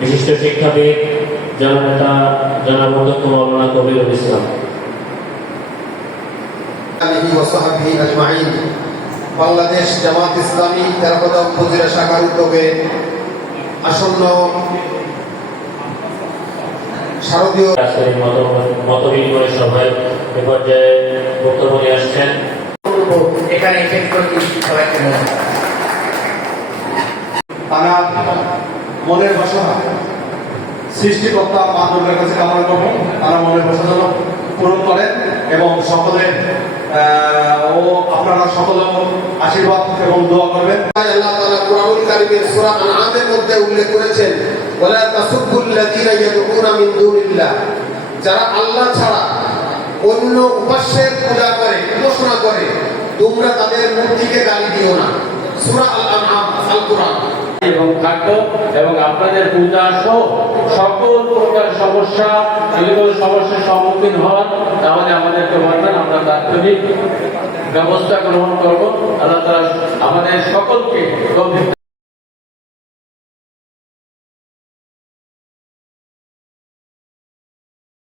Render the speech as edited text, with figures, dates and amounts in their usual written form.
বিশিষ্ট শিক্ষাবিদ জননেতা জনাব অধ্যক্ষ মাওলানা কবিরুল ইসলাম। বাংলাদেশ জামাত ইসলামী তেরাপদা উপজেলা শাখার উদ্যোগে আসন্ন শারদীয় মত বিনিময় সভায় এ পর্যায়ে বক্তব্য নিয়ে আসছেন। এখানে তারা মনের বাসনা সৃষ্টিকর্তা মা দুর্গার কাছে কামনা করবেন তারা মনের বাসনা পূরণ করেন এবং সকলের ও আপনারা সকলে আশীর্বাদ এবং দোয়া করবেন। আল্লাহ তাআলা কুরআনুল কারীমের সূরা আনআমের মধ্যে উল্লেখ করেছেন, ওয়ালা তাসুবুল্লাযীনা ইয়াদউনা মিন দুনিল্লাহ, যারা আল্লাহ ছাড়া অন্য উপাস্যের পূজা করে, উপাসনা করে, তোমরা তাদের মূর্তিকে গালি দিও না। সূরা আল-আনআম, আল কোরআন। এবং খাদ্য এবং আপনাদের পূজা সহ সকল প্রকার সমস্যা, যদি কোনো সমস্যার সম্মুখীন হন তাহলে আমাদেরকে বলবেন, আমরা তাৎক্ষণিক ব্যবস্থা গ্রহণ করব। আল্লাহ তাআলা আমাদের সকলকে